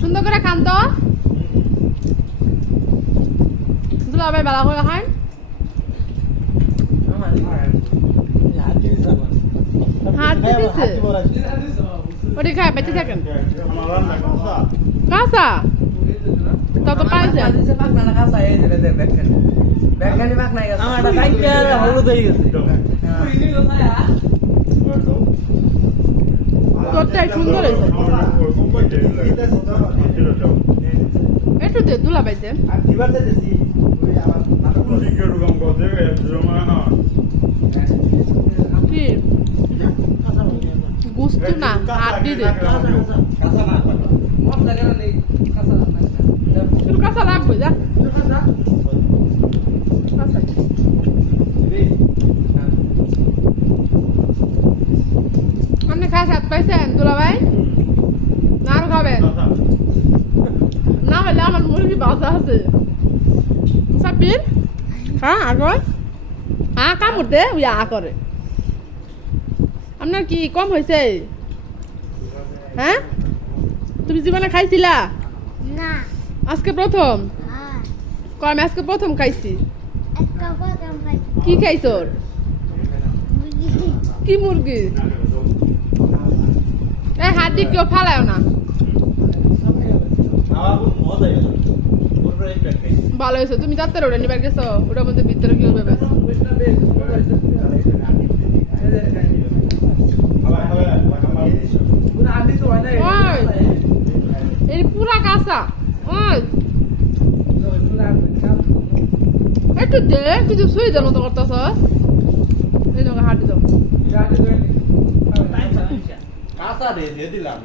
সুন্দর করে খান তো দুলাভাই বেলা করে খান হাত দিতেছে ওটি খায় বেঁচে থাকেন কাঁচা তত পাইছে তোরটাই সুন্দর হয়েছে একটু দে দুলাভাই দে কি গুস্তু না আড্ডি দে একটু কাঁচা লাগবে যা আপনি খায় স্বাদ পাইছেন দুলাভাই না আরো খাবেন না হলে আমার মুরগি বাসা আছে সাব্বির হ্যাঁ আগে হ্যাঁ কামড় দে ওই করে আপনার কি কম হয়েছে হ্যাঁ তুমি জীবনে খাইছিলা না আজকে প্রথম হ্যাঁ কম আজকে প্রথম খাইছি একটা বাদাম খাই কি খাইছর কি মুরগি এই হাড্ডি কেউ ফালায় না ভালো হয়েছে তুমি যাত্রা ওটা নিবার গেছো ওটার মধ্যে ভিতরে কি হবে এই পুরা কাঁচা ওই একটু দে কিছু শুই দেন মতো করতেছ এই তোমাকে হাঁটি দাও কাঁচা রে দিয়ে দিলাম